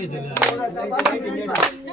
我在这儿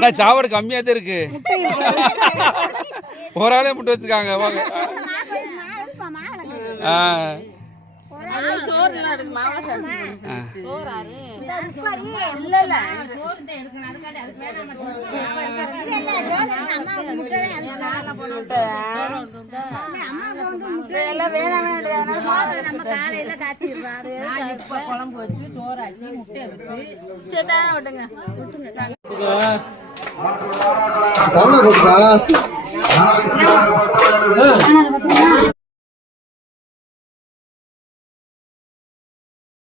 நான் சாப்பாடு கம்மியாக தான் இருக்கு. ஒரு ஆளே முட்டை வச்சிருக்காங்க குழம்பு வச்சு சோறாச்சு முட்டை வச்சு. விட்டுங்க. விட்டுங்க